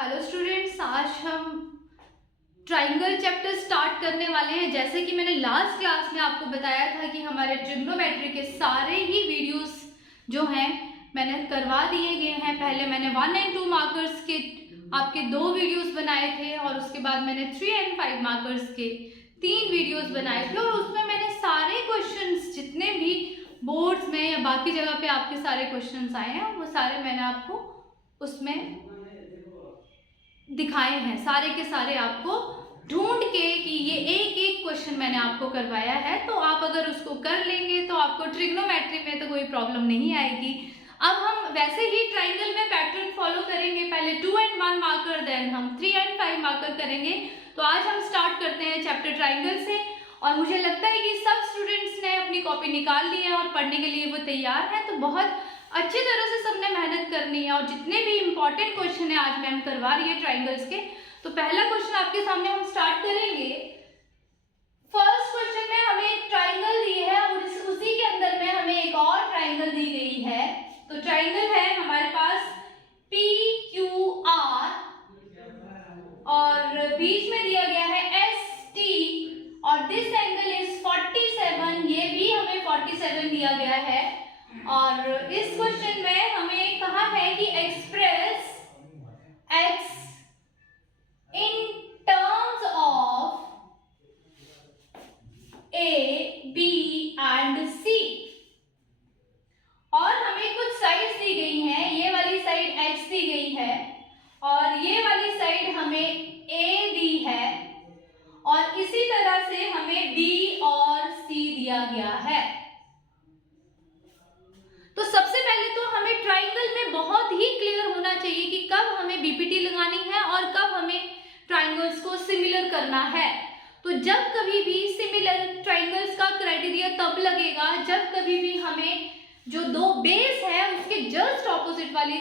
Hello students, आज हम triangle chapter start करने वाले हैं। जैसे कि मैंने लास्ट क्लास में आपको बताया था कि हमारे ट्रिग्नोमेट्री के सारे ही वीडियोस जो हैं मैंने करवा दिए गए हैं। पहले मैंने 1 और 2 मार्कर्स के आपके 2 वीडियोस बनाए थे और उसके बाद मैंने 3 और 5 मार्कर्स के 3 वीडियोस बनाए थे और उसमें मैंने सारे क्वेश्चंस जितने भी बोर्ड्स में या बाकी जगह पे आपके सारे क्वेश्चंस आए हैं वो सारे मैंने आपको उसमें दिखाए हैं, सारे के सारे आपको ढूंढ के कि ये एक एक क्वेश्चन मैंने आपको करवाया है। तो आप अगर उसको कर लेंगे तो आपको ट्रिग्नोमेट्री में तो कोई प्रॉब्लम नहीं आएगी। अब हम वैसे ही ट्राइंगल में पैटर्न फॉलो करेंगे, पहले 2 और 1 मार्कर, देन हम 3 और 5 मार्कर करेंगे। तो आज हम स्टार्ट करते हैं चैप्टर ट्राइंगल से और मुझे लगता है कि सब स्टूडेंट्स ने अपनी कॉपी निकाल ली है और पढ़ने के लिए वो तैयार है। तो बहुत अच्छी तरह से सबने मेहनत करनी है और जितने भी इंपॉर्टेंट क्वेश्चन है आज मैम करवा रही है ट्राइंगल्स के। तो पहला क्वेश्चन आपके सामने हम स्टार्ट करेंगे। फर्स्ट क्वेश्चन में हमें एक ट्राइंगल दी है और उसी के अंदर में हमें एक और ट्राइंगल दी गई है। तो ट्राइंगल है हमारे पास PQR और बीच में दिया गया है ST और दिस एंगल इज 47। ये भी हमें 47 दिया गया है और इस क्वेश्चन में हमें कहा है कि express x in terms of A, B and C और हमें कुछ साइड्स दी गई हैं। ये वाली साइड x दी गई है और ये वाली साइड हमें A दी है और इसी तरह से हमें B और C दिया गया है। तो सबसे पहले तो हमें ट्राइंगल में बहुत ही क्लियर होना चाहिए कि कब हमें बीपीटी लगानी है और कब हमें ट्राइंगल्स को सिमिलर करना है। तो जब कभी भी सिमिलर ट्राइंगल्स का क्राइटेरिया तब लगेगा जब कभी भी हमें जो दो बेस है उसके जस्ट ऑपोजिट वाली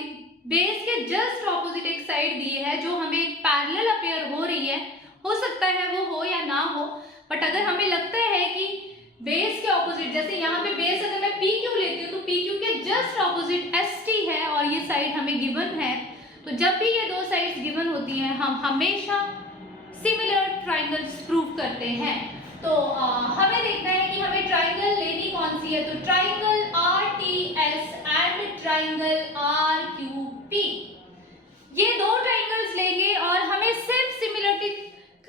बेस के जस्ट ऑपोजिट एक साइड दी है जो हमें एक पैरेलल अपीयर हो रही है। हो सकता है वो हो या ना हो, बट अगर हमें लगता है कि बेस के ऑपोजिट, जैसे यहाँ पे बेस अगर मैं PQ लेती हूँ तो PQ के जस्ट ऑपोजिट ST है और ये साइड हमें गिवन है। तो जब भी ये दो साइड्स गिवन होती हैं हम हमेशा सिमिलर ट्राइंगल्स प्रूव करते हैं। तो हमें देखना है कि हमें ट्राइंगल लेनी कौन सी है। तो triangle RTS and triangle RQP, ये दो ट्राइंगल्स लेंगे और हमें सिर्फ सिमिलरिटी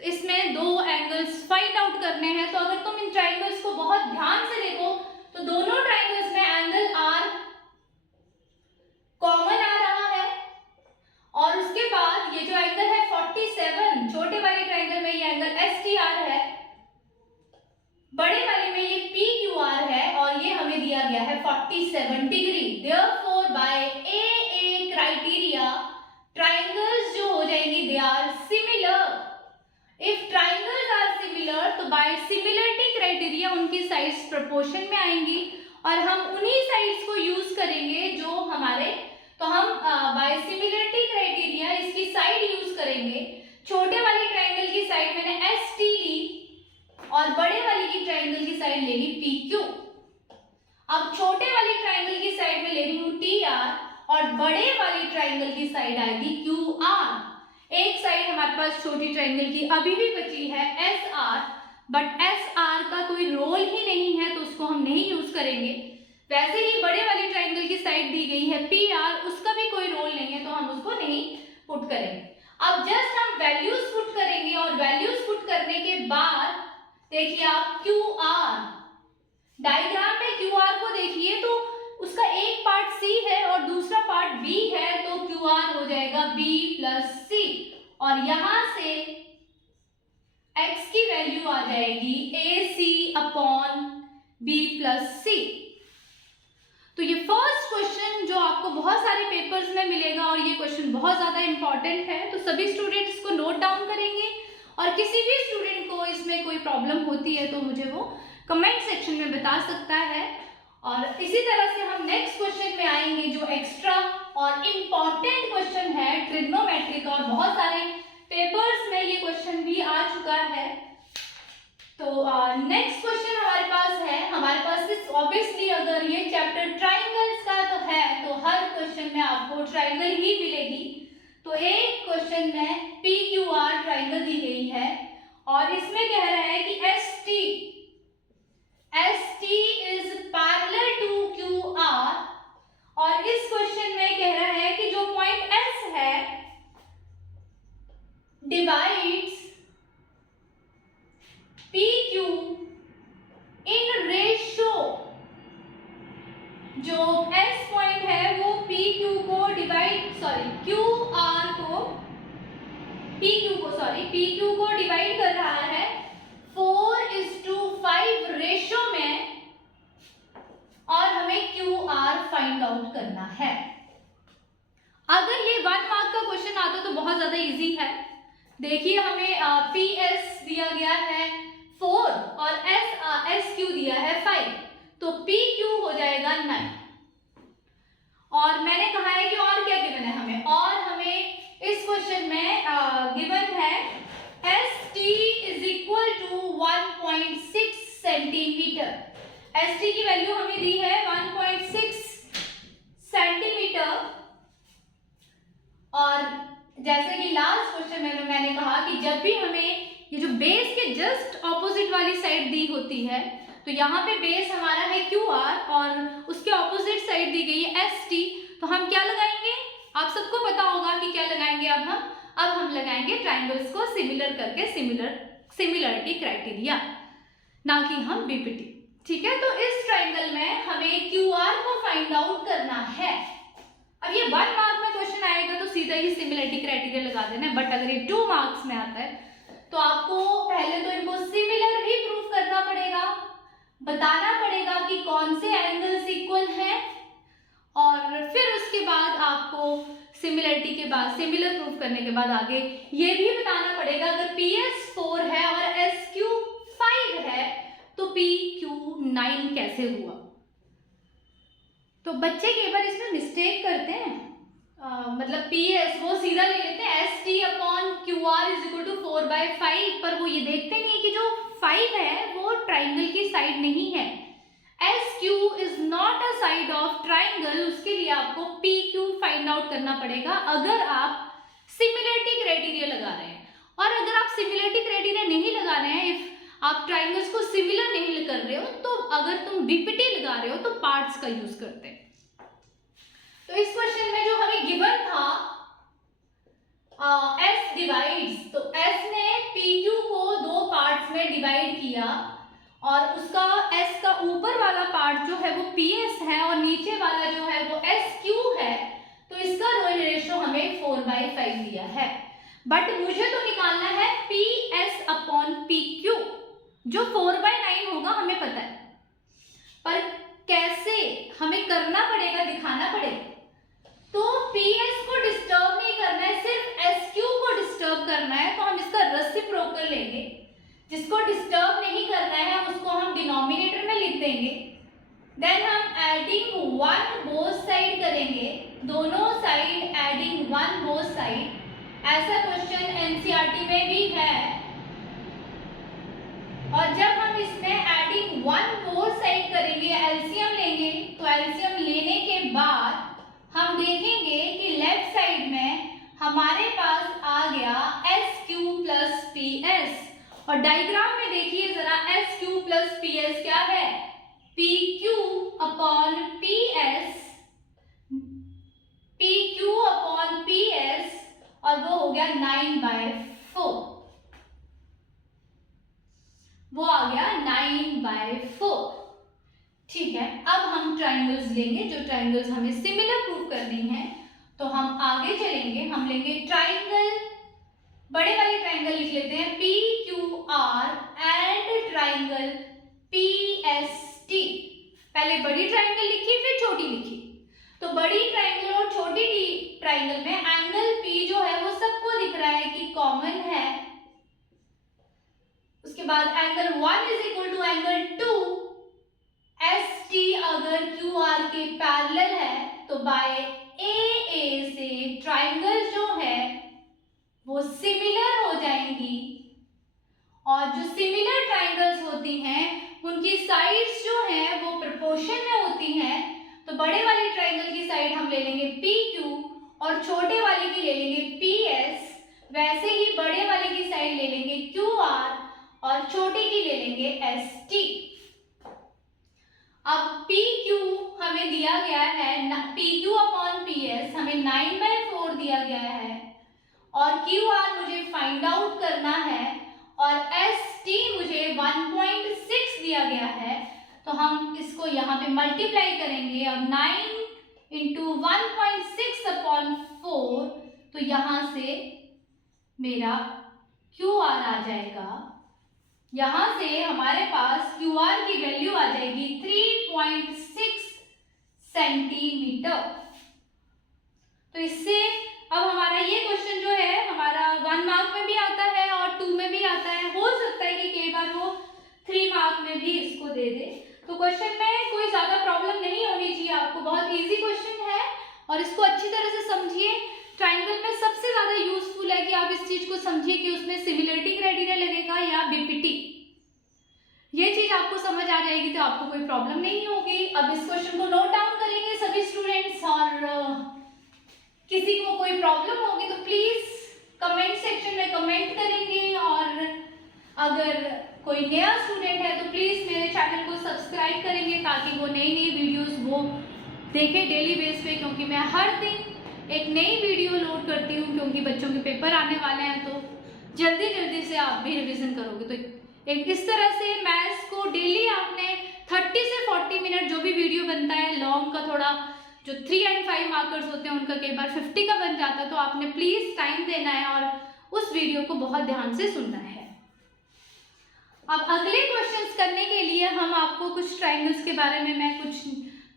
इसमें दो एंगल्स फाइंड आउट करने हैं। तो अगर तुम इन ट्राइंगल्स को बहुत ध्यान से देखो तो दोनों ट्राइंगल्स में एंगल R कॉमन आ रहा है और उसके बाद ये जो एंगल है 47, छोटे वाले ट्राइंगल में ये एंगल STR है, बड़े वाले में ये PQR है और ये हमें दिया गया है 47 degree. Therefore by AA criteria triangles जो हो जाएंगे they are similar. If triangles are similar तो बाय सिमिलरिटी क्राइटेरिया उनकी साइड्स प्रोपोर्शन में आएंगी और हम उन्हीं साइड्स को यूज करेंगे जो हमारे, तो हम बाय सिमिलरिटी क्राइटेरिया इसकी साइड यूज करेंगे। छोटे वाले ट्राइंगल की साइड मैंने ST ली और बड़े वाले की ट्राइंगल की साइड ले ली PQ। अब छोटे वाली ट्राइंगल की साइड में ले रही हूँ TR और बड़े वाली ट्राइंगल की साइड आएगी QR। एक साइड हमारे पास छोटी ट्राइंगल की अभी भी बची है SR, बट SR का कोई रोल ही नहीं है तो उसको हम नहीं यूज करेंगे। वैसे ही बड़े वाली ट्राइंगल की साइड दी गई है PR, उसका भी कोई रोल नहीं है तो हम उसको नहीं पुट करेंगे। अब जस्ट हम वैल्यूज पुट करेंगे और वैल्यूज पुट करने के बाद देखिए आप QR डायग्राम में QR को देखिए तो उसका एक पार्ट C है और दूसरा पार्ट B है, तो QR हो जाएगा B प्लस C और यहां से X की वैल्यू आ जाएगी AC upon B plus C। तो ये फर्स्ट क्वेश्चन जो आपको बहुत सारे पेपर्स में मिलेगा और ये क्वेश्चन बहुत ज्यादा इंपॉर्टेंट है, तो सभी स्टूडेंट्स इसको नोट डाउन करेंगे और किसी भी स्टूडेंट को इसमें कोई प्रॉब्लम होती है तो मुझे वो कमेंट सेक्शन में बता सकता है। और इसी तरह से हम नेक्स्ट क्वेश्चन में आएंगे जो एक्स्ट्रा और इम्पॉर्टेंट क्वेश्चन है ट्रिग्नोमेट्री का और बहुत सारे पेपर्स में ये क्वेश्चन भी आ चुका है। तो नेक्स्ट क्वेश्चन हमारे पास ऑब्वियसली अगर ये चैप्टर ट्राइंगल्स का तो है तो हर क्वेश्चन में आपको ट्राइंगल ही मिलेगी। तो एक क्वेश्चन में PQR ट्राइंगल दी गई है और इसमें कह रहा है कि ST is parallel to QR और इस क्वेश्चन में कह रहा है कि जो पॉइंट S है डिवाइड्स PQ इन रेशो, जो S पॉइंट है वो PQ को डिवाइड PQ को डिवाइड कर रहा है 4:5 रेशो में और हमें QR फाइंड आउट करना है। अगर ये 1 मार्क का क्वेश्चन आता तो बहुत ज्यादा इजी है। देखिए हमें PS दिया गया है 4 और SQ दिया है 5, तो PQ हो जाएगा 9। और मैंने कहा है कि और क्या गिवन है हमें, और हमें इस क्वेश्चन में गिवन है ST is equal to 1.6 centimetre. ST की वैल्यू हमें दी है 1.6 सेंटीमीटर। और जैसे कि लास्ट क्वेश्चन में मैंने कहा कि जब भी हमें ये जो बेस के जस्ट ऑपोजिट वाली साइड दी होती है, तो यहाँ पे बेस हमारा है QR और उसके ऑपोजिट साइड दी गई है ST, तो हम क्या लगाएंगे, आप सबको पता होगा कि क्या लगाएंगे। अब हम लगाएंगे ट्राइंगल्स को सिमिलर करके सिमिलरिटी क्राइटेरिया, ना कि हम BPT। ठीक है, तो इस ट्राइंगल में हमें QR को फाइंड आउट करना है। अब ये 1 मार्क में क्वेश्चन आएगा तो सीधा ही सिमिलरिटी क्राइटेरिया लगा देना है, बट अगर ये 2 मार्क्स में आता है तो आपको पहले तो इनको सिमिलर भी प्रूफ करना पड़ेगा, बताना पड़ेगा कि कौन से एंगल्स इक्वल हैं, और फिर उसके बाद आपको सिमिलरिटी के बाद सिमिलर प्रूफ करने के बाद आगे ये भी बताना पड़ेगा अगर PS 4 है और SQ 5 है तो PQ 9 कैसे हुआ। तो बच्चे कई बार इसमें मिस्टेक करते हैं, मतलब PS वो सीधा ले लेते हैं ST/QR इज इक्वल टू 4/5, पर वो ये देखते नहीं है कि जो 5 है वो ट्राइंगल की साइड नहीं है। SQ is not a side of triangle, उसके लिए आपको PQ फाइंड आउट करना पड़ेगा अगर आप सिमिलरिटी क्राइटेरिया लगा रहे हैं। और अगर आप सिमिलरिटी क्राइटेरिया नहीं लगा रहे हैं, इफ आप ट्राइंगल्स को सिमिलर नहीं कर रहे हो, तो अगर तुम BPT लगा रहे हो तो पार्ट्स का यूज करते हैं। तो इस क्वेश्चन में जो हमें गिवन था S डिवाइड्स, तो S ने PQ को 2 पार्ट्स में डिवाइड किया और उसका S का ऊपर वाला पार्ट जो है वो PS है और नीचे वाला जो है वो SQ है, तो इसका रोल रेशो हमें 4/5 दिया है। बट मुझे तो निकालना है PS/PQ, जो 4/9 होगा हमें पता है, पर कैसे हमें करना पड़ेगा, दिखाना पड़ेगा। तो PS को डिस्टर्ब नहीं करना है, सिर्फ SQ को डिस्टर्ब करना है, तो हम इसका रेसिप्रोकल लेंगे। जिसको डिस्टर्ब नहीं करना है उसको हम डिनोमिनेटर में लिख देंगे। देन हम एडिंग 1 बोथ साइड करेंगे, दोनों साइड एडिंग 1 बोथ साइड। ऐसा क्वेश्चन NCERT में भी है। और जब हम इसमें एडिंग 1 बोथ साइड करेंगे, एलसीएम लेंगे, तो एलसीएम लेने के बाद हम देखेंगे कि लेफ्ट साइड में हमारे पास आ गया SQ प्लस PS, और डायग्राम में देखिए जरा SQ प्लस PS क्या है, PQ/PS, और वो हो गया 9/4, वो आ गया 9/4। ठीक है, अब हम ट्राइंगल्स लेंगे, जो ट्राइंगल्स हमें सिमिलर प्रूफ करनी है। तो हम आगे चलेंगे, हम लेंगे ट्राइंगल, बड़े वाले ट्राइंगल लिख लेते हैं PQR एंड ट्राइंगल PST। पहले बड़ी ट्राइंगल लिखी फिर छोटी लिखी। तो बड़ी ट्राइंगल और छोटी ट्राइंगल में एंगल P जो है वो सबको दिख रहा है कि कॉमन है। उसके बाद angle 1 is equal to angle 2। ST अगर QR के पैरेलल है तो बाय AA से ट्राइंगल जो है वो सिमिलर हो जाएंगी, और जो सिमिलर ट्राइंगल्स होती हैं उनकी साइड्स जो हैं वो प्रोपोर्शन में होती हैं। तो बड़े वाली ट्राइंगल की साइड हम ले लेंगे PQ और छोटे वाले की ले लेंगे PS, वैसे ही बड़े वाले की साइड ले लेंगे QR और छोटे की ले लेंगे ST। अब PQ हमें दिया गया है, PQ अपॉन PS हमें 9/4 दिया गया है और QR मुझे फाइंड आउट करना है और ST मुझे 1.6 दिया गया है। तो हम इसको यहाँ पे मल्टीप्लाई करेंगे। अब 9 इंटू 1.6 अपॉन 4, तो यहाँ से मेरा QR आ जाएगा। यहाँ से हमारे पास QR की वैल्यू आ जाएगी 3.6 सेंटीमीटर। तो इससे अब हमारा ये क्वेश्चन जो है हमारा 1 मार्क में भी आता है और 2 में भी आता है। हो सकता है कि कई बार वो 3 मार्क में भी इसको दे दे। तो क्वेश्चन में कोई ज्यादा प्रॉब्लम नहीं होनी चाहिए आपको, बहुत इजी क्वेश्चन है और इसको अच्छी तरह से समझिए। ट्राइंगल में सबसे ज्यादा यूजफुल है कि आप इस चीज को समझिए कि उसमें सिमिलरिटी क्राइटेरिया लगेगा या BPT। ये चीज आपको समझ आ जाएगी तो आपको कोई प्रॉब्लम नहीं होगी। अब इस क्वेश्चन को नोट डाउन करेंगे सभी स्टूडेंट्स और किसी को कोई प्रॉब्लम होगी तो प्लीज कमेंट सेक्शन में कमेंट करेंगे और अगर कोई नया स्टूडेंट है तो प्लीज मेरे चैनल को सब्सक्राइब करेंगे ताकि वो नई नई वीडियोस वो देखे डेली बेस पे, क्योंकि मैं हर दिन एक नई वीडियो लोड करती हूँ क्योंकि बच्चों के पेपर आने वाले हैं। तो जल्दी जल्दी से आप भी रिवीजन करोगे तो एक इस तरह से मैथ्स को डेली आपने 30 से 40 मिनट जो भी वीडियो बनता है, लॉन्ग का थोड़ा जो 3 और 5 मार्कर्स होते हैं उनका कई बार 50 का बन जाता है, तो आपने प्लीज टाइम देना है और उस वीडियो को बहुत ध्यान से सुनना है। अब अगले क्वेश्चंस करने के लिए हम आपको कुछ ट्रायंगल्स के बारे में मैं कुछ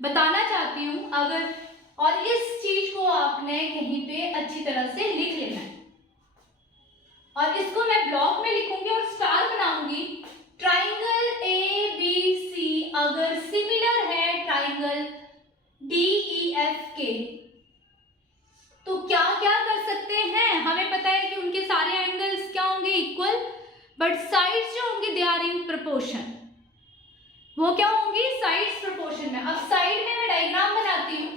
बताना चाहती हूँ अगर, और इस चीज को आपने कहीं पे अच्छी तरह से लिख लेना है और इसको मैं ब्लॉक में लिखूंगी और स्टार बनाऊंगी। ट्राइंगल ABC अगर सिमिलर है ट्राइंगल DEF के तो क्या क्या कर सकते हैं। हमें पता है कि उनके सारे एंगल्स क्या होंगे, इक्वल, बट साइड्स जो होंगे दे आर इन प्रोपोर्शन। वो क्या होंगी, साइड्स प्रोपोर्शन में। अब साइड में मैं डायग्राम बनाती हूँ।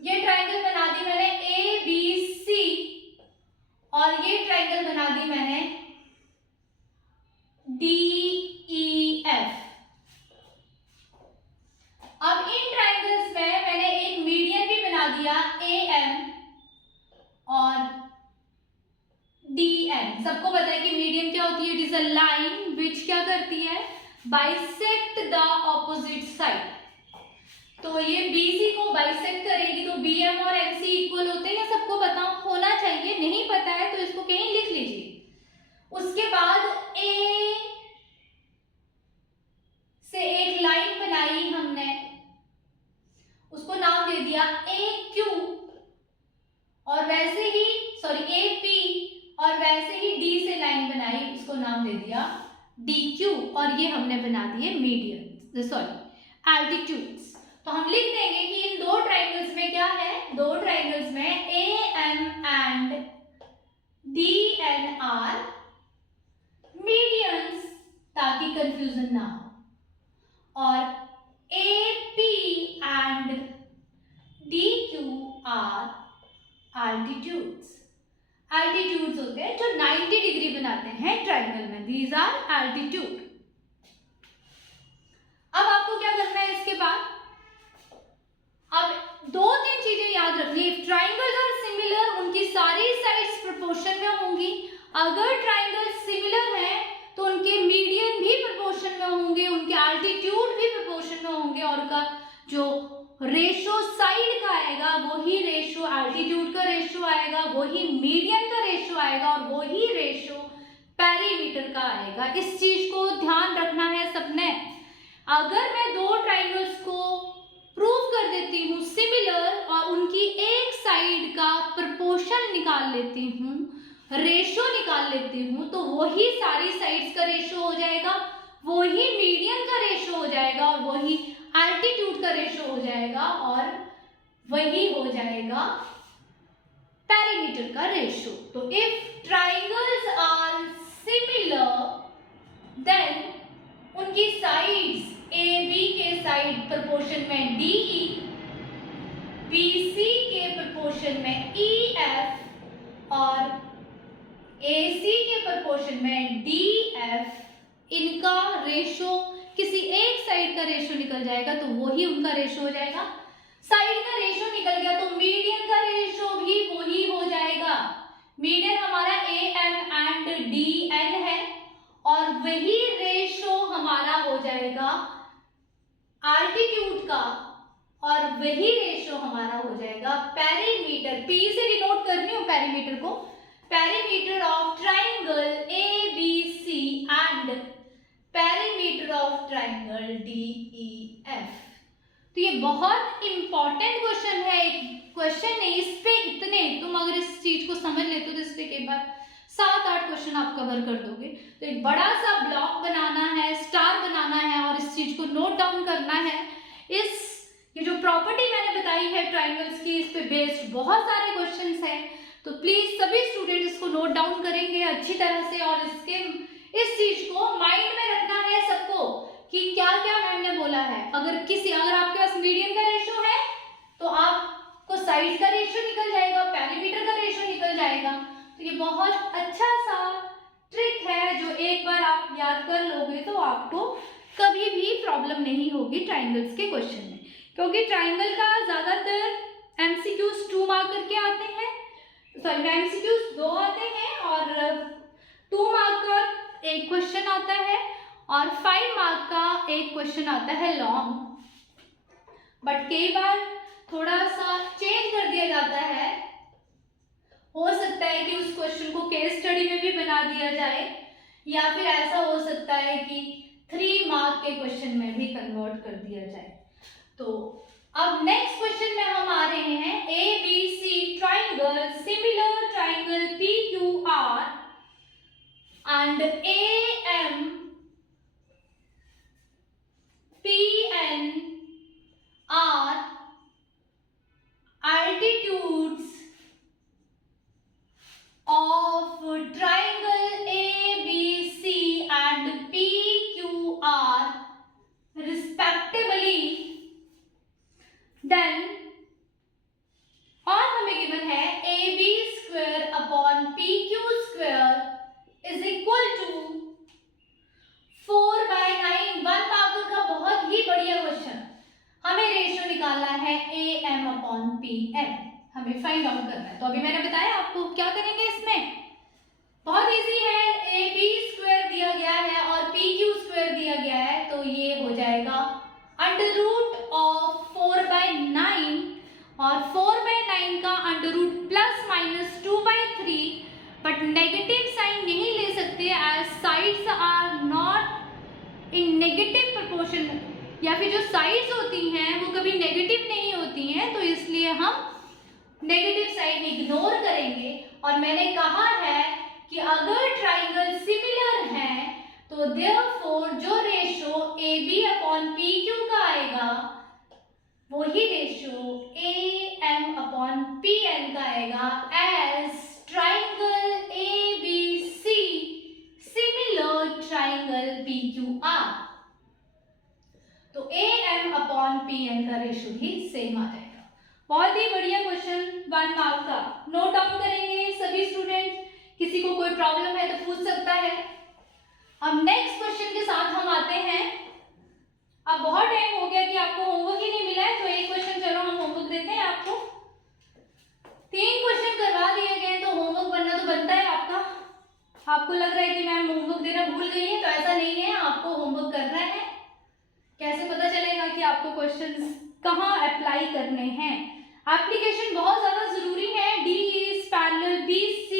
ये ट्राइंगल बना दी मैंने ABC और ये ट्राइंगल बना दी मैंने DEF। अब इन ट्राइंगल्स में मैंने एक मीडियन भी बना दिया AM और DM। सबको पता है कि मीडियन क्या होती है, it is a line which क्या करती है, बाइसेक्ट द ऑपोजिट साइड। तो ये BC को बाइसेक्ट करेगी तो BM और MC इक्वल होते हैं, सबको पता होना चाहिए। नहीं पता है तो इसको कहीं लिख लीजिए। उसके बाद A से एक लाइन बनाई हमने, उसको नाम दे दिया AQ और वैसे ही AP और वैसे ही D से लाइन बनाई, उसको नाम दे दिया DQ और ये हमने बना दिए मीडियन एल्टीट्यूड्स। तो हम लिख देंगे कि इन दो ट्राइंगल्स में क्या है, दो ट्राइंगल्स में AM and DN are medians, ताकि कंफ्यूजन ना हो, और AP and DQ are altitudes. Altitudes होते हैं जो 90 डिग्री बनाते हैं ट्राइंगल में, दीज आर एल्टीट्यूड। अब आपको क्या करना है इसके बाद, अब 2-3 चीजें याद रखनी है। ट्राइंगल्स आर सिमिलर, उनकी सारी साइड्स प्रोपोर्शन में होंगी। अगर ट्राइंगल्स सिमिलर हैं तो उनके मीडियन भी प्रोपोर्शन में होंगे, उनके एल्टीट्यूड भी प्रोपोर्शन में होंगे और उनका जो रेशो साइड का आएगा वही रेशो एल्टीट्यूड का रेशो आएगा, वही मीडियन का रेशो आएगा और वही रेशो पेरीमीटर का आएगा। इस चीज को ध्यान रखना है सबने। अगर मैं दो ट्राइंगल्स को प्रूव कर देती हूँ सिमिलर और उनकी एक साइड का प्रोपोर्शन निकाल लेती हूँ, रेशो निकाल लेती हूँ, तो वही सारी साइड्स का रेशो हो जाएगा, वही मीडियन का रेशो हो जाएगा और वही एल्टीट्यूड का रेशो हो जाएगा और वही हो जाएगा पेरीमीटर का रेशो। तो if triangles are similar then उनकी साइड्स AB के साइड प्रोपोर्शन में DE, BC के और AC के प्रोपोर्शन में DF, इनका रेशो किसी एक साइड का रेशो निकल जाएगा तो वही उनका रेशो हो जाएगा। साइड का रेशो निकल गया तो मीडियन का रेशो भी वही हो जाएगा। मीडियन हमारा AM एंड DN है और वही रेशो हमारा हो जाएगा आल्टीट्यूड का और वही रेशो हमारा हो जाएगा पेरीमीटर। P से डिनोट कर रही हूँ पेरीमीटर को, perimeter of triangle ABC and perimeter of triangle DEF। तो ये बहुत इंपॉर्टेंट क्वेश्चन है, क्वेश्चन नहीं, इस पे इतने तुम अगर इस चीज को समझ लेते हो तो इस पे के बाद 7-8 क्वेश्चन आप कवर कर दोगे। तो एक बड़ा सा ब्लॉक बनाना है, स्टार बनाना है और इस चीज को नोट डाउन करना है। ये जो प्रॉपर्टी मैंने बताई है ट्राइंगल्स की, इस पे बेस्ड बहुत सारे क्वेश्चंस हैं, तो प्लीज सभी स्टूडेंट इसको नोट डाउन करेंगे अच्छी तरह से और इस चीज को माइंड में रखना है सबको कि क्या क्या मैम ने बोला है। अगर आपके पास मीडियन का रेशो है तो आपको साइड का रेशो निकल जाएगा, पेरीमीटर का रेशो निकल जाएगा। तो ये बहुत अच्छा सा ट्रिक है जो एक बार आप याद कर लोगे तो आपको कभी भी प्रॉब्लम नहीं होगी ट्राइंगल्स के क्वेश्चन में, क्योंकि ट्राइंगल का ज्यादातर MCQs 2 मार्क करके आते हैं, सॉरी MCQs 2 आते हैं और 2 मार्क का एक क्वेश्चन आता है और 5 मार्क का एक क्वेश्चन आता है लॉन्ग। बट कई बार थोड़ा सा चेंज कर दिया जाता है, हो सकता है कि उस क्वेश्चन को केस स्टडी में भी बना दिया जाए या फिर ऐसा हो सकता है कि 3 मार्क के क्वेश्चन में भी कन्वर्ट कर दिया जाए। तो अब नेक्स्ट क्वेश्चन में हम आ रहे हैं ABC triangle similar triangle PQR and AM PN are altitudes of triangle ABC and PQR respectively, then और हमें गिवन है AB square upon PQ square is equal to 4/9। 1 mark का बहुत ही बढ़िया क्वेश्चन। हमें रेशियो निकालना है AM upon PM, हमें फाइंड आउट करना है। तो अभी मैंने बताया आपको क्या करेंगे इसमें, बहुत इजी है। AB स्क्वायर दिया गया है और PQ स्क्वायर दिया गया है तो ये हो जाएगा अंडर रूट ऑफ 4/9 और 4/9 का under root plus minus 2/3, but negative sign नहीं ले सकते as sides are not in negative proportion, या फिर जो साइड्स होती हैं वो कभी नेगेटिव नहीं होती हैं, तो इसलिए हम नेगेटिव साइन इग्नोर करेंगे। और मैंने कहा है कि अगर ट्राइंगल सिमिलर है तो देयरफॉर जो रेशो AB अपॉन PQ का आएगा वही रेशो AM अपॉन PN का आएगा as triangle ABC similar triangle PQR। तो AM अपॉन PN का रेशो भी सेम आ जाएगा। बहुत ही बढ़िया क्वेश्चन 1 मार्क का, नोट डाउन करेंगे सभी स्टूडेंट। किसी को कोई प्रॉब्लम है तो पूछ सकता है। अब नेक्स्ट क्वेश्चन के साथ हम आते हैं। अब बहुत टाइम हो गया कि आपको होमवर्क ही नहीं मिला है, तो एक क्वेश्चन चलो हम होमवर्क देते हैं आपको। 3 क्वेश्चन करवा दिए गए तो होमवर्क बनना तो बनता है आपका। आपको लग रहा है कि मैम होमवर्क देना भूल गई है, तो ऐसा नहीं है, आपको होमवर्क करना है। कैसे पता चलेगा कि आपको क्वेश्चंस कहाँ अप्लाई करने हैं? एप्लीकेशन बहुत ज्यादा जरूरी है। D is parallel BC,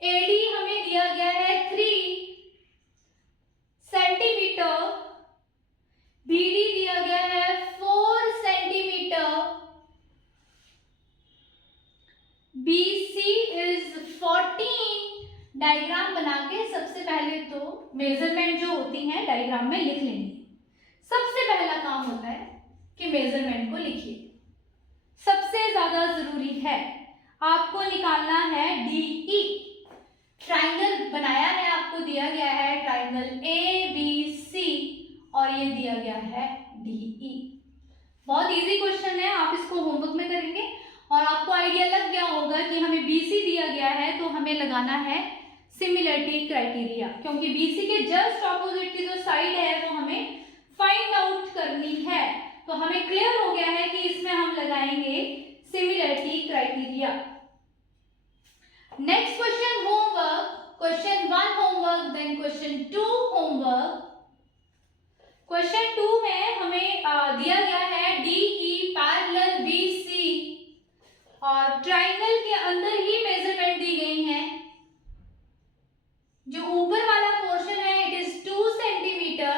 AD हमें दिया गया है 3 सेंटीमीटर, BD दिया गया है 4 सेंटीमीटर, BC is 14। डायग्राम बना के सबसे पहले तो मेजरमेंट जो होती हैं डायग्राम में लिख लेंगे। सबसे पहला काम होता है कि मेजरमेंट को लिखिए, सबसे ज्यादा जरूरी है। आपको निकालना है DE। ट्राइंगल बनाया है, आपको दिया गया है ट्राइंगल ABC और ये दिया गया है DE। बहुत इजी क्वेश्चन है, आप इसको होमवर्क में करेंगे और आपको आइडिया लग गया होगा कि हमें BC दिया गया हमें लगाना है सिमिलरिटी क्राइटेरिया, क्योंकि BC के जस्ट ऑपोजिट की जो साइड है वो हमें फाइंड आउट करनी है। तो हमें क्लियर हो गया है कि इसमें हम लगाएंगे similarity criteria. Next question homework, question 1 homework, then question 2 homework. Question 2 में हमें दिया गया है DE पैरेलल BC और ट्राइंगल के अंदर ही मेजरमेंट दी गई है। जो ऊपर वाला पोर्शन है इट इज 2 सेंटीमीटर,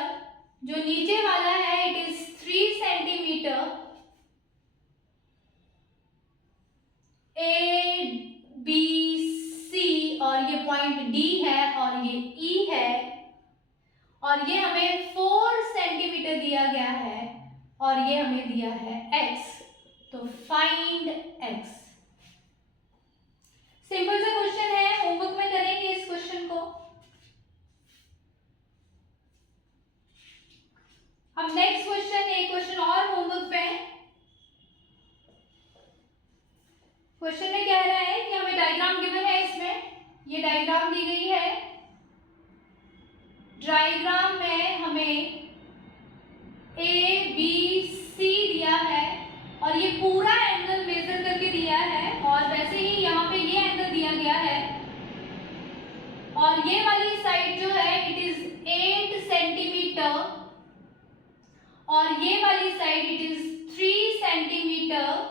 जो नीचे वाला है इट इज 3 सेंटीमीटर। ABC और ये पॉइंट D है और ये E है और ये हमें 4 सेंटीमीटर दिया गया है और ये हमें दिया है X। तो फाइंड X। सिंपल सा क्वेश्चन है, होमवर्क में करेंगे इस क्वेश्चन को। अब नेक्स्ट क्वेश्चन, एक क्वेश्चन और होमवर्क पे। क्वेश्चन में कह रहा है कि हमें डायग्राम गिवन है, इसमें ये डायग्राम दी गई है। डायग्राम में हमें ABC दिया है और ये पूरा एंगल मेजर करके दिया है और वैसे ही यहाँ पे ये एंगल दिया गया है और ये वाली साइड जो है इट इज 8 सेंटीमीटर और ये वाली साइड इट इज 3 सेंटीमीटर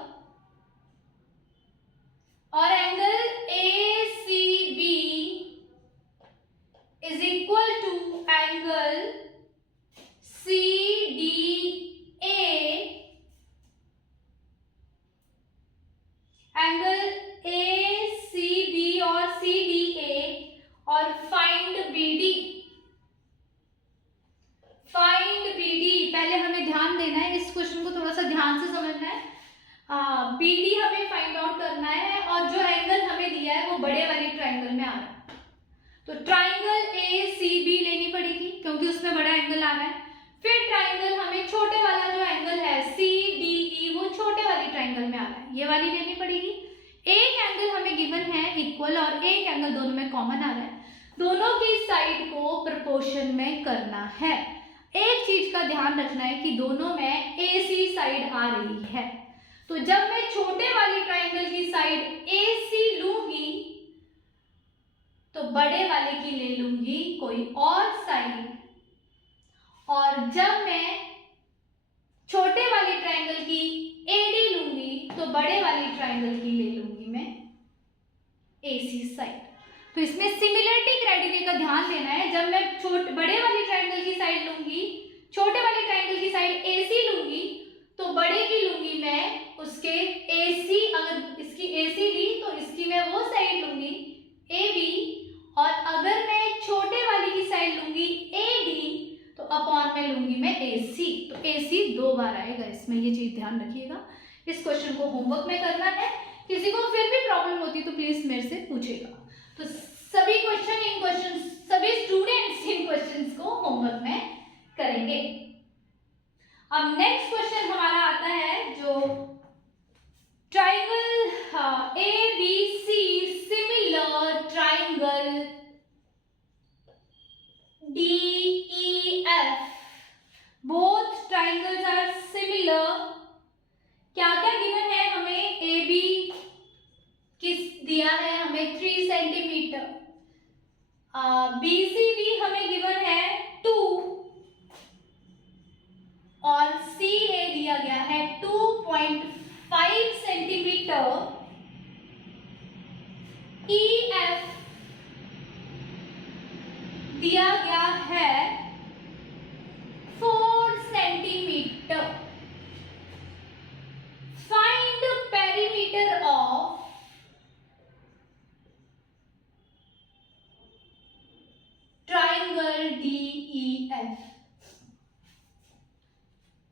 और angle ACB is equal to angle CDA, angle ACB और CDA और फाइंड BD। फाइंड BD, पहले हमें ध्यान देना है, इस क्वेश्चन को थोड़ा सा ध्यान से समझना है। BD हमें फाइंड आउट करना है और जो एंगल हमें दिया है वो बड़े वाले ट्राइंगल में आ रहा है, तो ट्राइंगल ACB लेनी पड़ेगी क्योंकि उसमें बड़ा एंगल आ रहा है। फिर ट्राइंगल हमें छोटे वाला जो एंगल है CDE वो छोटे वाली ट्राइंगल में आ रहा है, ये वाली लेनी पड़ेगी। एक एंगल हमें गिवन है इक्वल और एक एंगल दोनों में कॉमन आ रहा है, दोनों की साइड को प्रोपोर्शन में करना है। एक चीज का ध्यान रखना है कि दोनों में AC साइड आ रही है, तो जब मैं छोटे वाली ट्राइंगल की साइड AC लूंगी तो बड़े वाले की ले लूंगी कोई और साइड, और जब मैं छोटे वाली ट्राइंगल की AD लूंगी तो बड़े वाली ट्राइंगल की ले लूंगी मैं AC साइड। तो इसमें सिमिलरिटी क्राइटेरिया का ध्यान देना है, जब मैं बड़े वाली ट्राइंगल की साइड लूंगी, छोटे वाली ट्राइंगल की साइड AC लूंगी तो बड़े की लूंगी मैं उसके AC, अगर इसकी AC ली तो इसकी मैं वो साइड लूंगी AB, और अगर मैं छोटे वाली की साइड लूंगी AD तो अपॉन में लूंगी मैं AC। तो AC 2 बार आएगा इसमें, ये चीज ध्यान रखिएगा। इस क्वेश्चन को होमवर्क में करना है, किसी को फिर भी प्रॉब्लम होती तो प्लीज मेरे से पूछेगा। तो सभी सभी स्टूडेंट्स इन क्वेश्चंस को होमवर्क में करेंगे। अब नेक्स्ट क्वेश्चन हमारा आता है जो triangle ABC similar triangle DEF, both triangles are similar. क्या क्या गिवन है हमें? AB किस दिया है हमें 3 सेंटीमीटर, BCB हमें गिवन है 2 और CA दिया गया है 2.5 सेंटीमीटर, EF दिया गया है 4 centimetre. Find perimeter of triangle DEF।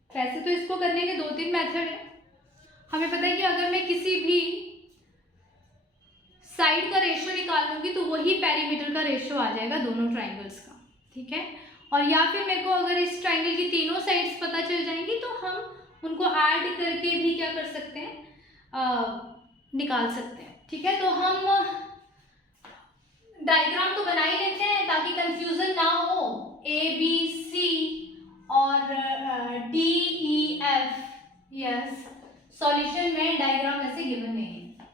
वैसे तो इसको करने के 2-3 मेथड है। हमें पता है कि अगर मैं किसी भी साइड का रेशियो निकाल लूंगी तो वही पेरीमीटर का रेशियो आ जाएगा दोनों ट्राइंगल्स का, ठीक है। और या फिर मेरे को अगर इस ट्राइंगल की तीनों साइड्स पता चल जाएंगी तो हम उनको ऐड करके भी क्या कर सकते हैं, निकाल सकते हैं, ठीक है। तो हम डायग्राम तो बना ही लेते हैं ताकि कंफ्यूजन ना हो। ए बी सी और D E F, yes, solution में डायग्राम ऐसे गिवन नहीं है।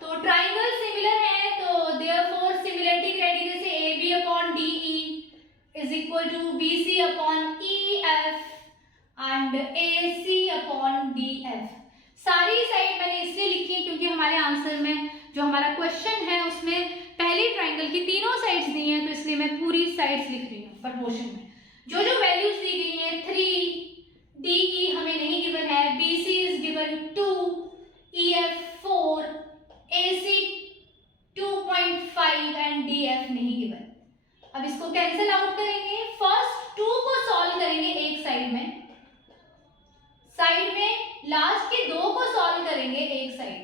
तो ट्राइंगल सिमिलर है, तो देयरफॉर सिमिलरिटी क्राइटेरिया से A B upon D E is equal to B C upon E F and A C upon D F. सारी side मैंने इसलिए लिखी है क्योंकि हमारे आंसर में जो हमारा क्वेश्चन है उसमें पहली ट्राइंगल की तीनों साइड्स दी हैं, तो इसलिए मैं पूरी साइड्स लिख रही हूँ प्रपोर्शन में। जो जो वैल्यूज दी गई हैं 3, डी ई हमें नहीं गिवन है, B C is given 2, E F 4, A C 2.5 and D F नहीं गिवन। अब इसको कैंसिल आउट करेंगे। फर्स्ट 2 को सॉल्व करेंगे एक साइड में लास्ट के 2 को सॉल्व करेंगे एक साइड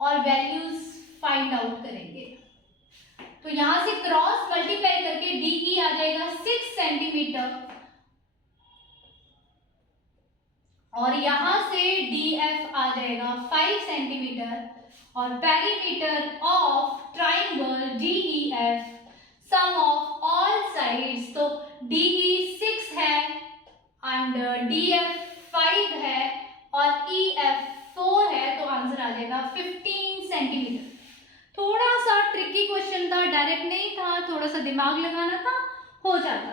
और वैल्यूज फाइंड आउट करेंगे। तो यहां से क्रॉस मल्टीप्लाई करके डी ई आ जाएगा 6 सेंटीमीटर और यहां से डी एफ आ जाएगा 5 सेंटीमीटर और perimeter of triangle D E F sum of all sides, तो डी ई 6 है एंड डी एफ 5 है और ई एफ 4 है, तो आंसर आ जाएगा 15 सेंटीमीटर। थोड़ा सा ट्रिकी क्वेश्चन था, डायरेक्ट नहीं था, थोड़ा सा दिमाग लगाना था, हो जाता।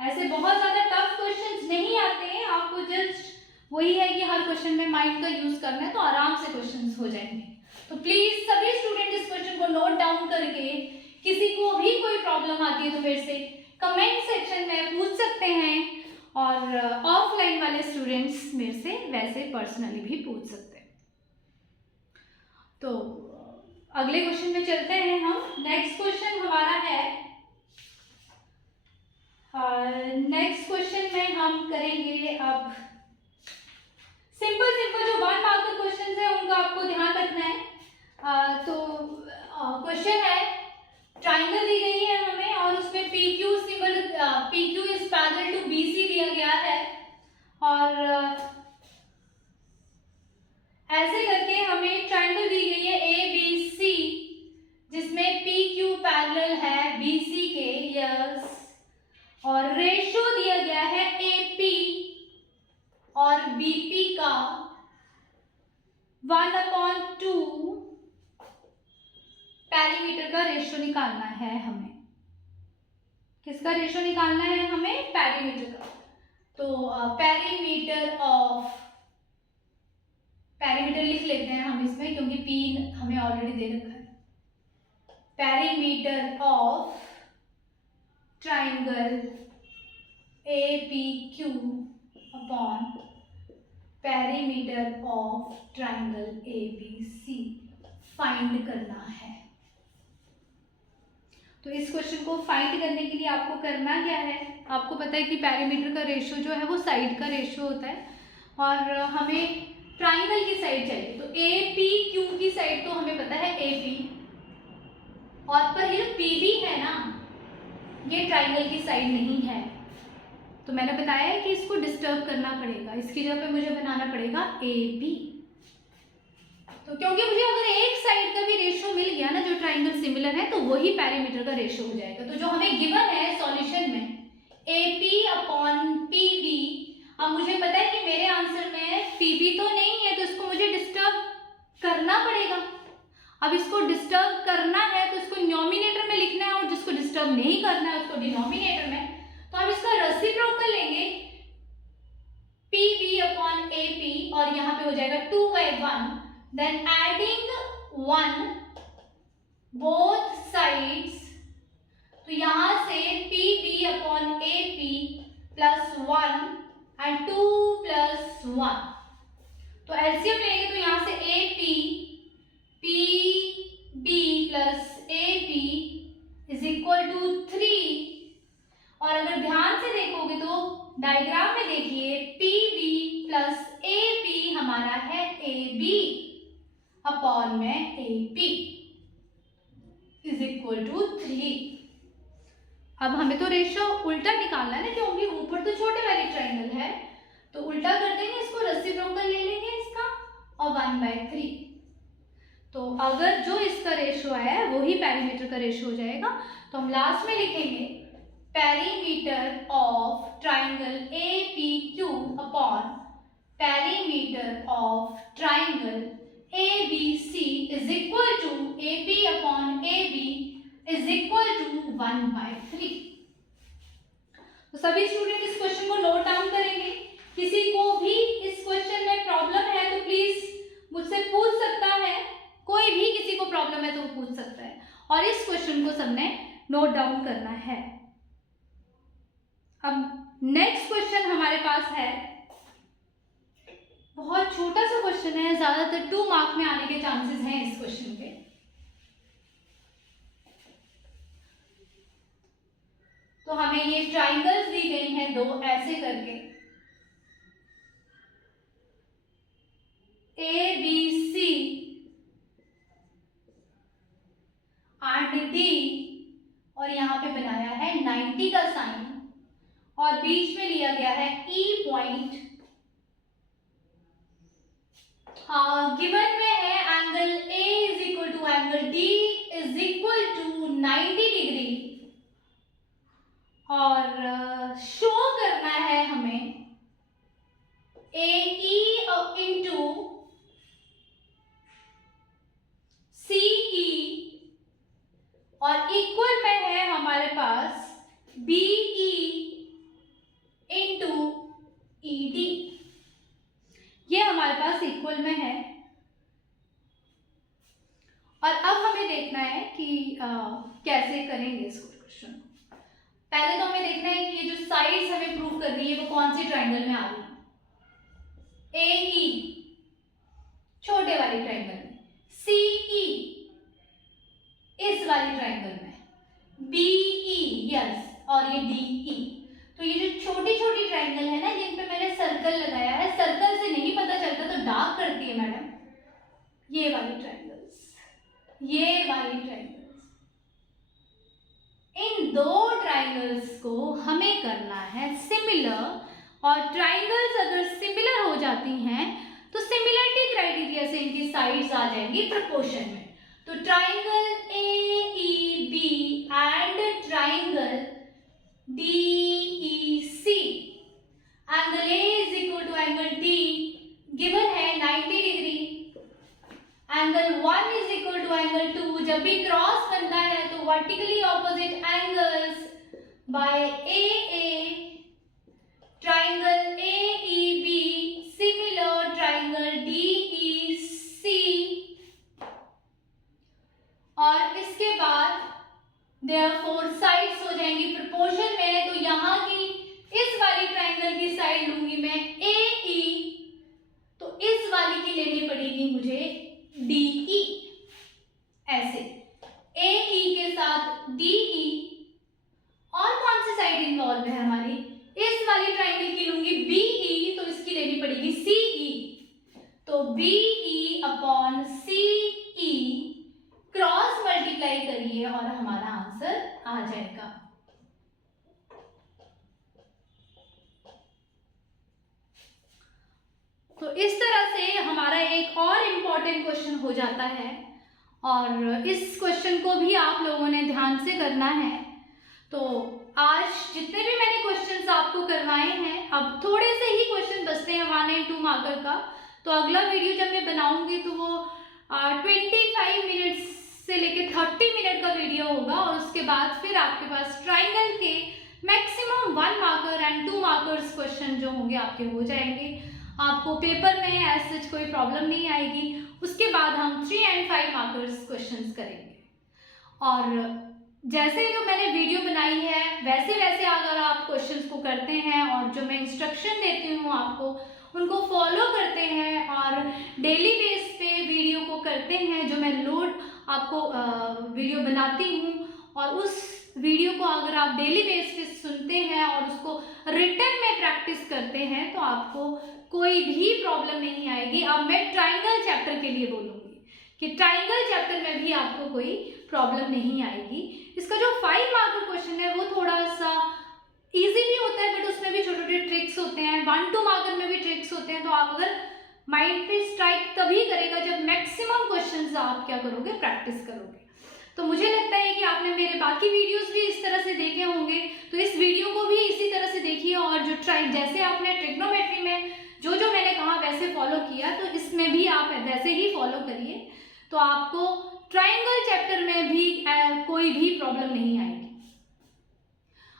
ऐसे बहुत ज्यादा टफ क्वेश्चंस नहीं आते हैं, आपको जस्ट वही है कि हर क्वेश्चन में माइंड का यूज करना है, तो आराम से क्वेश्चंस हो जाएंगे। तो प्लीज सभी स्टूडेंट इस क्वेश्चन को नोट डाउन करके, किसी को भी कोई प्रॉब्लम आती है तो मेरे से कमेंट सेक्शन में पूछ सकते हैं और ऑफलाइन वाले स्टूडेंट्स मेरे से वैसे पर्सनली भी पूछ सकते हैं। तो अगले क्वेश्चन में चलते हैं हम। नेक्स्ट क्वेश्चन हमारा है, नेक्स्ट क्वेश्चन में हम करेंगे अब सिंपल जो 1 मार्क के क्वेश्चन है उनका आपको ध्यान रखना है। तो क्वेश्चन है, ट्राइंगल दी गई है हमें और उसमें P Q symbol, P Q is parallel to B C दिया गया है और ऐसे करके हमें ट्राइंगल दी गई है ए बी सी जिसमें पी क्यू पैरेलल है बी सी के, यस, और रेशो दिया गया है ए पी और बी पी का 1/2। पेरीमीटर का रेशो निकालना है हमें। किसका रेशो निकालना है हमें? पेरीमीटर का। तो पेरीमीटर लिख लेते हैं हम इसमें क्योंकि पी हमें ऑलरेडी दे रखा है। Perimeter of triangle A P Q upon perimeter of triangle A B C find करना है। तो इस क्वेश्चन को फाइंड करने के लिए आपको करना क्या है, आपको पता है कि पेरीमीटर का रेशो जो है वो साइड का रेशो होता है और हमें ट्राइंगल की साइड चाहिए। तो ए पी क्यू की साइड तो हमें पता है ए पी, और पर ये जो पी बी है ना, ये ट्राइंगल की साइड नहीं है, तो मैंने बताया है कि इसको डिस्टर्ब करना पड़ेगा, इसकी जगह पे मुझे बनाना पड़ेगा ए बी। तो क्योंकि मुझे अगर एक साइड का भी रेशो मिल गया ना जो ट्राइंगल सिमिलर है, तो वही पेरीमीटर का रेशो हो जाएगा। तो जो हमें गिवन है सॉल्यूशन में A P upon P B, अब मुझे पता है कि मेरे आंसर में पी बी तो नहीं है, तो इसको मुझे डिस्टर्ब करना पड़ेगा। अब इसको डिस्टर्ब करना है तो इसको न्यूमरेटर में लिखना है और जिसको डिस्टर्ब नहीं करना है उसको डिनोमिनेटर में। तो हम इसका रेसिप्रोकल लेंगे P B upon A P और यहाँ पे हो जाएगा 2/1, then adding 1 both sides, तो यहाँ से P B upon A P plus 1 and 2 plus 1, तो एलसीएम लेंगे तो यहाँ से A P B plus A P is equal to 3। और अगर ध्यान से देखोगे तो डायग्राम में देखिए P B plus A P हमारा है ए बी अपॉन में A P is equal to 3। अब हमें तो रेशो उल्टा निकालना है ना, क्योंकि ऊपर तो छोटे वाली ट्राइंगल है, तो उल्टा कर देंगे, इसको रेसिप्रोकल ले लेंगे इसका और 1/3। तो अगर जो इसका रेशो आया है वही पेरीमीटर का रेशो हो जाएगा। तो हम लास्ट में लिखेंगे perimeter of triangle APQ upon perimeter of triangle ABC is equal to AP upon AB is equal to 1/3। तो सभी स्टूडेंट इस क्वेश्चन को नोट डाउन करेंगे। किसी को भी इस क्वेश्चन में प्रॉब्लम है तो प्लीज मुझसे पूछ सकता है, कोई भी किसी को प्रॉब्लम है तो वो पूछ सकता है, और इस क्वेश्चन को सबने नोट डाउन करना है। अब नेक्स्ट क्वेश्चन हमारे पास है, बहुत छोटा सा क्वेश्चन है, ज्यादातर 2 मार्क में आने के चांसेस हैं इस क्वेश्चन के। तो हमें ये ट्राइंगल्स दी गई हैं 2 ऐसे करके, ABC एंड D, और यहाँ पे बनाया है 90 का साइन, और बीच में लिया गया है E पॉइंट। गिवन में है angle A is equal to angle D is equal to 90 degree, और शो करना है हमें AE इंटू CE, और इक्वल में है हमारे पास BE इंटू ED। ये हमारे पास इक्वल में है, और अब हमें देखना है कि कैसे करेंगे इस क्वेश्चन को। पहले तो हमें देखना है कि ये जो साइड्स हमें प्रूव करनी है वो कौन सी ट्राइंगल में आ रही है। AE छोटे वाली ट्राइंगल में, CE इस वाली ट्राइंगल में, BE यस, और ये DE। तो ये जो छोटी छोटी ट्राइंगल है ना जिन पे मैंने सर्कल लगाया है, सर्कल से नहीं पता चलता तो डार्क करती है मैडम, ये वाली ट्राइंगल्स, ये वाली ट्राइंगल्स, इन 2 ट्राइंगल्स को हमें करना है सिमिलर, और ट्राइंगल्स अगर सिमिलर हो जाती हैं तो सिमिलरिटी क्राइटेरिया से इनकी साइड्स आ जाएंगी प्रोपोर्शन में। तो triangle AEB and triangle DEC, angle A is equal to angle D given है 90 degree, angle 1 is equal to angle 2, जब भी क्रॉस बनता है तो vertically opposite angles by AA, triangle AEB similar triangle DEC, और इसके बाद देयरफॉर साइड्स हो जाएंगी प्रोपोर्शन में। तो यहाँ की इस वाली ट्राइंगल की साइड लूंगी मैं AE, तो इस वाली की लेनी पड़ेगी मुझे DE, ऐसे AE के साथ DE, और कौन सी साइड इन्वॉल्व है हमारी, इस वाली ट्राइंगल की लूंगी BE, तो इसकी लेनी पड़ेगी CE, तो BE upon CE cross multiply करिए और हमारा आंसर आ जाएगा। तो इस तरह से हमारा एक और इम्पॉर्टेंट क्वेश्चन हो जाता है, और इस क्वेश्चन को भी आप लोगों ने ध्यान से करना है। तो आज जितने भी मैंने क्वेश्चंस आपको करवाए हैं, अब थोड़े से ही क्वेश्चन बचते हैं 1 and 2 मार्कर का। तो अगला वीडियो जब मैं बनाऊंगी तो वो 25 मिनट्स से लेके 30 मिनट का वीडियो होगा, और उसके बाद फिर आपके पास ट्राइंगल के maximum 1 marker and 2 markers question जो होंगे आपके हो जाएंगे। आपको पेपर में एज सच कोई प्रॉब्लम नहीं आएगी। उसके बाद हम 3 and 5 मार्कर्स क्वेश्चंस करेंगे, और जैसे जो मैंने वीडियो बनाई है वैसे वैसे अगर आप क्वेश्चंस को करते हैं और जो मैं इंस्ट्रक्शन देती हूँ आपको उनको फॉलो करते हैं और डेली बेस पे वीडियो को करते हैं, जो मैं लोड आपको वीडियो बनाती हूँ, और उस वीडियो को अगर आप डेली बेस पे सुनते हैं और उसको रिटन में प्रैक्टिस करते हैं तो आपको कोई भी प्रॉब्लम नहीं आएगी। अब मैं ट्राइंगल चैप्टर के लिए बोलूँगी कि ट्राइंगल चैप्टर में भी आपको कोई प्रॉब्लम नहीं आएगी। इसका जो 5 मार्क का क्वेश्चन है वो थोड़ा सा इजी भी होता है, बट उसमें भी छोटे छोटे ट्रिक्स होते हैं, 1-2 मार्कर में भी ट्रिक्स होते हैं। तो आप अगर माइंड पे स्ट्राइक तभी करेगा जब मैक्सिमम क्वेश्चंस आप क्या करोगे, प्रैक्टिस करोगे। तो मुझे लगता है कि आपने मेरे बाकी वीडियोस भी इस तरह से देखे होंगे, तो इस वीडियो को भी इसी तरह से देखिए और जो जैसे आपने ट्रिग्नोमेट्री में जो जो मैंने कहा वैसे फॉलो किया, तो इसमें भी आप वैसे ही फॉलो करिए, तो आपको ट्राइंगल चैप्टर में भी कोई भी प्रॉब्लम नहीं आएगी।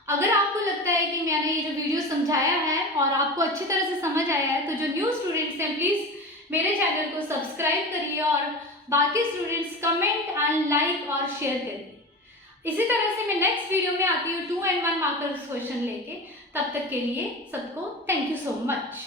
अगर आपको लगता है कि मैंने ये जो वीडियो समझाया है और आपको अच्छी तरह से समझ आया है, तो जो न्यू स्टूडेंट्स हैं प्लीज़ मेरे चैनल को सब्सक्राइब करिए और बाकी स्टूडेंट्स कमेंट एंड लाइक और शेयर करिए। इसी तरह से मैं नेक्स्ट वीडियो में आती हूँ 2 and 1 मार्कर्स क्वेश्चन लेके। तब तक के लिए सबको थैंक यू सो मच।